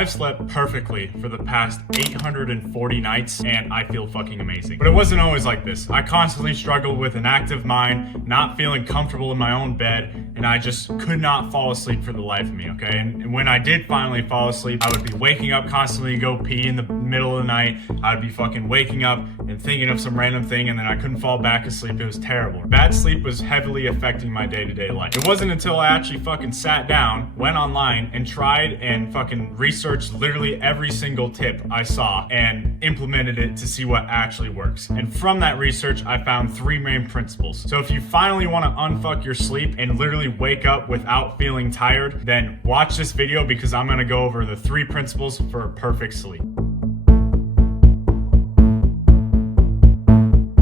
I've slept perfectly for the past 840 nights, and I feel fucking amazing. But it wasn't always like this. I constantly struggled with an active mind, not feeling comfortable in my own bed, and I just could not fall asleep for the life of me, okay? And when I did finally fall asleep, I would be waking up constantly to go pee in the middle of the night. I would be fucking waking up and thinking of some random thing, and then I couldn't fall back asleep. It was terrible. Bad sleep was heavily affecting my day-to-day life. It wasn't until I actually fucking sat down, went online, and tried and fucking researched literally every single tip I saw and implemented it to see what actually works. And from that research, I found 3 main principles. So if you finally want to unfuck your sleep and literally wake up without feeling tired, then watch this video because I'm going to go over the 3 principles for perfect sleep.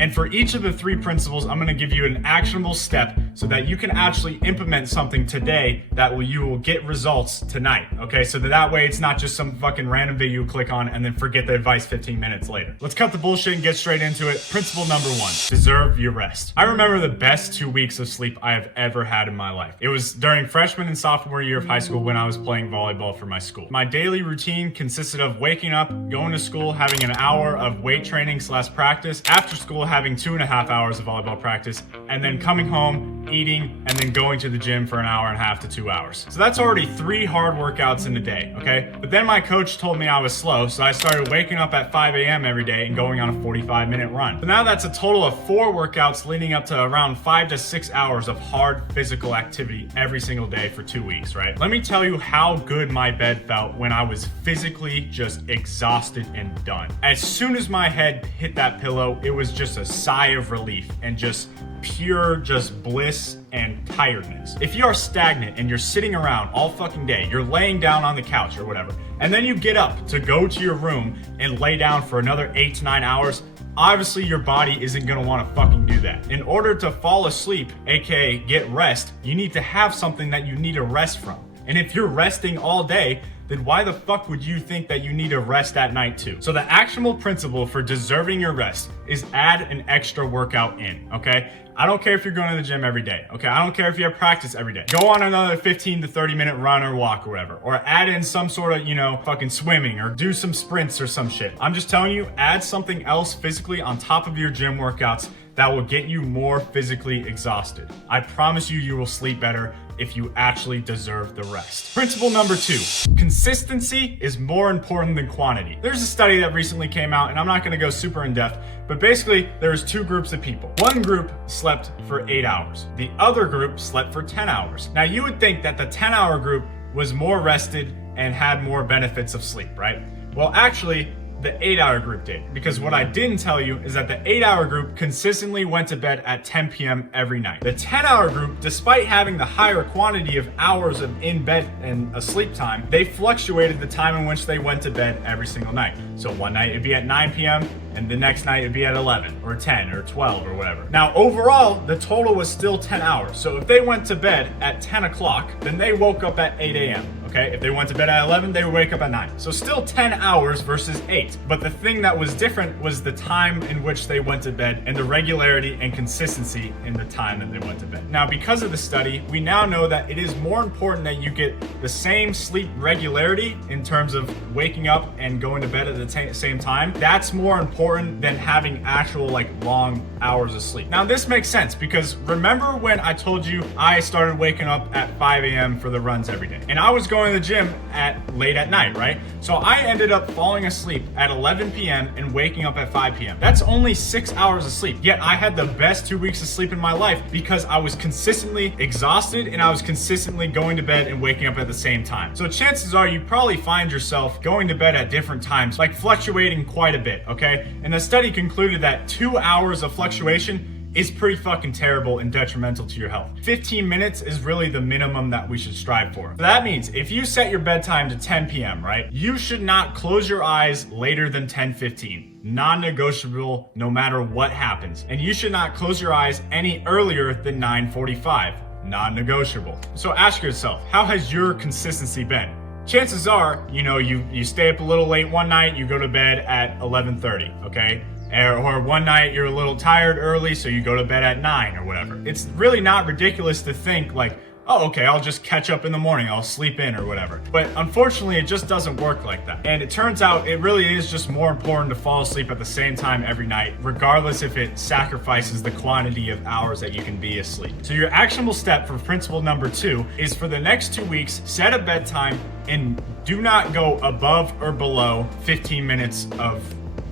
And for each of the 3 principles, I'm going to give you an actionable step so that you can actually implement something today that you will get results tonight, okay? So that way it's not just some fucking random video you click on and then forget the advice 15 minutes later. Let's cut the bullshit and get straight into it. Principle number 1, deserve your rest. I remember the best 2 weeks of sleep I have ever had in my life. It was during freshman and sophomore year of high school when I was playing volleyball for my school. My daily routine consisted of waking up, going to school, having an hour of weight training / practice, after school having 2.5 hours of volleyball practice, and then coming home, eating, and then going to the gym for an hour and a half to 2 hours. So that's already 3 hard workouts in a day, okay? But then my coach told me I was slow, so I started waking up at 5 a.m. every day and going on a 45-minute run. So now that's a total of 4 workouts leading up to around 5 to 6 hours of hard physical activity every single day for 2 weeks, right? Let me tell you how good my bed felt when I was physically just exhausted and done. As soon as my head hit that pillow, it was just a sigh of relief and just pure bliss and tiredness. If you are stagnant and you're sitting around all fucking day, you're laying down on the couch or whatever, and then you get up to go to your room and lay down for another 8 to 9 hours, obviously your body isn't gonna wanna fucking do that. In order to fall asleep, aka get rest, you need to have something that you need to rest from. And if you're resting all day, then why the fuck would you think that you need to rest at night too? So the actionable principle for deserving your rest is add an extra workout in, okay? I don't care if you're going to the gym every day, okay? I don't care if you have practice every day. Go on another 15 to 30 minute run or walk or whatever. Or add in some sort of, fucking swimming or do some sprints or some shit. I'm just telling you, add something else physically on top of your gym workouts that will get you more physically exhausted. I promise you, you will sleep better if you actually deserve the rest. Principle number 2, consistency is more important than quantity. There's a study that recently came out, and I'm not gonna go super in depth, but basically there's 2 groups of people. One group slept for 8 hours. The other group slept for 10 hours. Now you would think that the 10-hour group was more rested and had more benefits of sleep, right? Well, actually, the 8-hour group did, because what I didn't tell you is that the 8-hour group consistently went to bed at 10 p.m. every night. The 10-hour group, despite having the higher quantity of hours of in bed and asleep time, they fluctuated the time in which they went to bed every single night. So one night it'd be at 9 p.m. and the next night it'd be at 11 or 10 or 12 or whatever. Now overall, the total was still 10 hours. So if they went to bed at 10 o'clock, then they woke up at 8 a.m. Okay, if they went to bed at 11, they would wake up at 9. So still 10 hours versus 8. But the thing that was different was the time in which they went to bed and the regularity and consistency in the time that they went to bed. Now, because of the study, we now know that it is more important that you get the same sleep regularity in terms of waking up and going to bed at the same time. That's more important than having actual long hours of sleep. Now, this makes sense because remember when I told you I started waking up at 5 a.m. for the runs every day, and I was going to the gym late at night, right? So I ended up falling asleep at 11 p.m. and waking up at 5 p.m. That's only 6 hours of sleep. Yet I had the best 2 weeks of sleep in my life because I was consistently exhausted and I was consistently going to bed and waking up at the same time. So chances are you probably find yourself going to bed at different times, fluctuating quite a bit, okay? And the study concluded that 2 hours of fluctuation is pretty fucking terrible and detrimental to your health. 15 minutes is really the minimum that we should strive for. So that means if you set your bedtime to 10 p.m., right, you should not close your eyes later than 10:15. Non-negotiable no matter what happens. And you should not close your eyes any earlier than 9:45. Non-negotiable. So ask yourself, how has your consistency been? Chances are, you stay up a little late one night, you go to bed at 11:30, okay? Or one night you're a little tired early, so you go to bed at 9 or whatever. It's really not ridiculous to think oh, okay, I'll just catch up in the morning, I'll sleep in or whatever. But unfortunately, it just doesn't work like that. And it turns out it really is just more important to fall asleep at the same time every night, regardless if it sacrifices the quantity of hours that you can be asleep. So your actionable step for principle number 2 is for the next 2 weeks, set a bedtime and do not go above or below 15 minutes of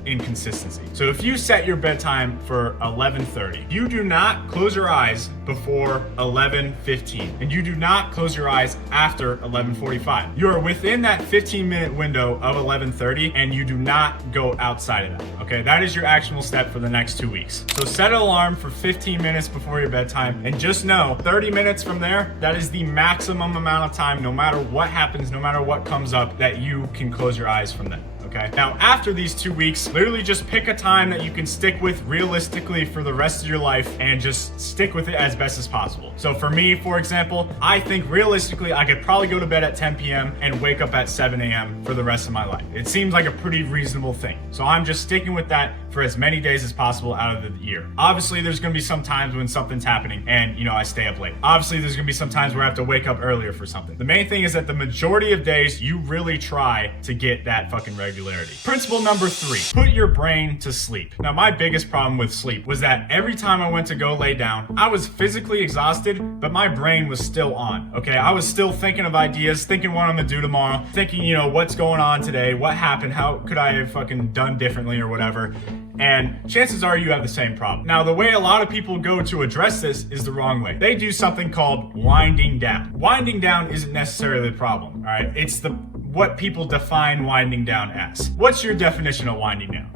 inconsistency. So if you set your bedtime for 11:30, you do not close your eyes before 11:15, and you do not close your eyes after 11:45. You are within that 15-minute window of 11:30, and you do not go outside of that. Okay, that is your actionable step for the next 2 weeks. So set an alarm for 15 minutes before your bedtime, and just know 30 minutes from there, that is the maximum amount of time, no matter what happens, no matter what comes up, that you can close your eyes from then. Okay. Now, after these 2 weeks, literally just pick a time that you can stick with realistically for the rest of your life and just stick with it as best as possible. So for me, for example, I think realistically, I could probably go to bed at 10 p.m. and wake up at 7 a.m. for the rest of my life. It seems like a pretty reasonable thing. So I'm just sticking with that for as many days as possible out of the year. Obviously, there's gonna be some times when something's happening and, I stay up late. Obviously, there's gonna be some times where I have to wake up earlier for something. The main thing is that the majority of days, you really try to get that fucking regularity. Principle number 3, put your brain to sleep. Now, my biggest problem with sleep was that every time I went to go lay down, I was physically exhausted, but my brain was still on, okay? I was still thinking of ideas, thinking what I'm gonna do tomorrow, thinking, what's going on today, what happened, how could I have fucking done differently or whatever. And chances are you have the same problem. Now, the way a lot of people go to address this is the wrong way. They do something called winding down. Winding down isn't necessarily the problem, all right? It's what people define winding down as. What's your definition of winding down?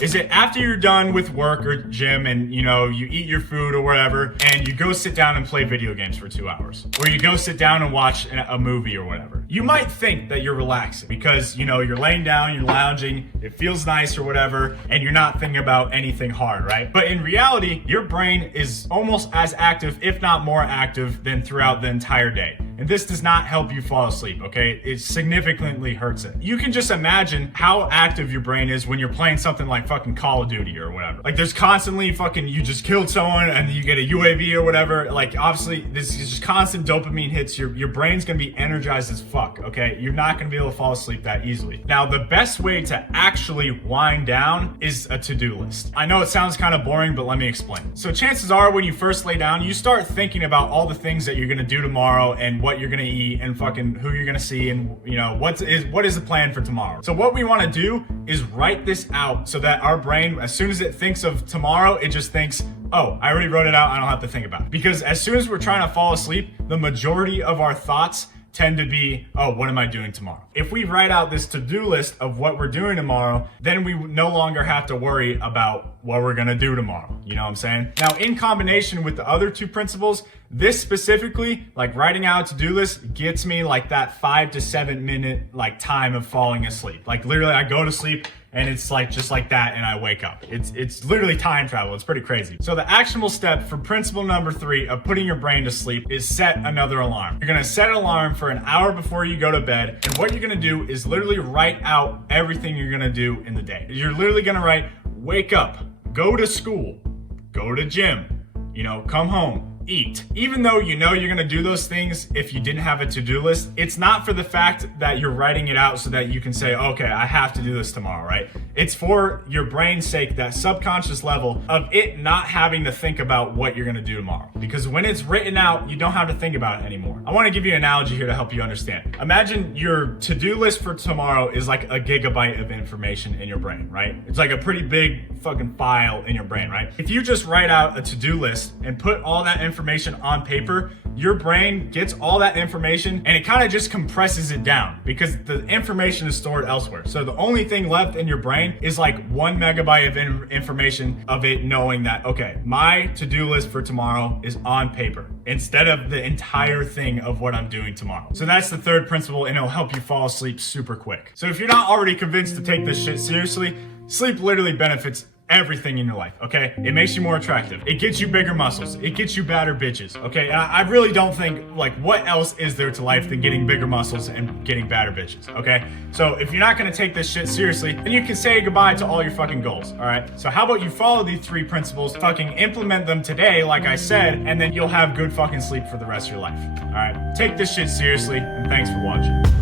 Is it after you're done with work or gym and you eat your food or whatever and you go sit down and play video games for 2 hours? Or you go sit down and watch a movie or whatever? You might think that you're relaxing because you're laying down, you're lounging, it feels nice or whatever, and you're not thinking about anything hard, right? But in reality, your brain is almost as active, if not more active, than throughout the entire day. And this does not help you fall asleep, okay? It significantly hurts it. You can just imagine how active your brain is when you're playing something like fucking Call of Duty or whatever. Like there's constantly you just killed someone and you get a UAV or whatever. Like obviously this is just constant dopamine hits. Your brain's gonna be energized as fuck, okay? You're not gonna be able to fall asleep that easily. Now, the best way to actually wind down is a to-do list. I know it sounds kind of boring, but let me explain. So chances are when you first lay down, you start thinking about all the things that you're gonna do tomorrow and what you're gonna eat and fucking who you're gonna see and what is the plan for tomorrow. So what we wanna do is write this out so that our brain, as soon as it thinks of tomorrow, it just thinks, oh, I already wrote it out, I don't have to think about it. Because as soon as we're trying to fall asleep, the majority of our thoughts tend to be, oh, what am I doing tomorrow? If we write out this to-do list of what we're doing tomorrow, then we no longer have to worry about what we're gonna do tomorrow. You know what I'm saying? Now, in combination with the other 2 principles, this specifically, like writing out a to-do list, gets me like that 5 to 7 minute time of falling asleep. Like literally I go to sleep and it's just like that and I wake up. It's literally time travel. It's pretty crazy. So the actionable step for principle number 3 of putting your brain to sleep is set another alarm. You're gonna set an alarm for an hour before you go to bed, and what you're gonna do is literally write out everything you're gonna do in the day. You're literally gonna write, wake up, go to school, go to gym, come home, eat. Even though you're gonna do those things if you didn't have a to-do list, it's not for the fact that you're writing it out so that you can say, okay, I have to do this tomorrow, right? It's for your brain's sake, that subconscious level of it not having to think about what you're gonna do tomorrow. Because when it's written out, you don't have to think about it anymore. I wanna give you an analogy here to help you understand. Imagine your to-do list for tomorrow is like a gigabyte of information in your brain, right? It's like a pretty big fucking file in your brain, right? If you just write out a to-do list and put all that information on paper, your brain gets all that information and it kind of just compresses it down because the information is stored elsewhere. So the only thing left in your brain is like 1 megabyte of information of it knowing that, okay, my to-do list for tomorrow is on paper instead of the entire thing of what I'm doing tomorrow. So that's the 3rd principle, and it'll help you fall asleep super quick. So if you're not already convinced to take this shit seriously, sleep literally benefits everything in your life, okay? It makes you more attractive. It gets you bigger muscles. It gets you badder bitches, okay? I really don't think, like, what else is there to life than getting bigger muscles and getting badder bitches, okay? So if you're not gonna take this shit seriously, then you can say goodbye to all your fucking goals, all right? So how about you follow these 3 principles, fucking implement them today, like I said, and then you'll have good fucking sleep for the rest of your life, all right? Take this shit seriously, and thanks for watching.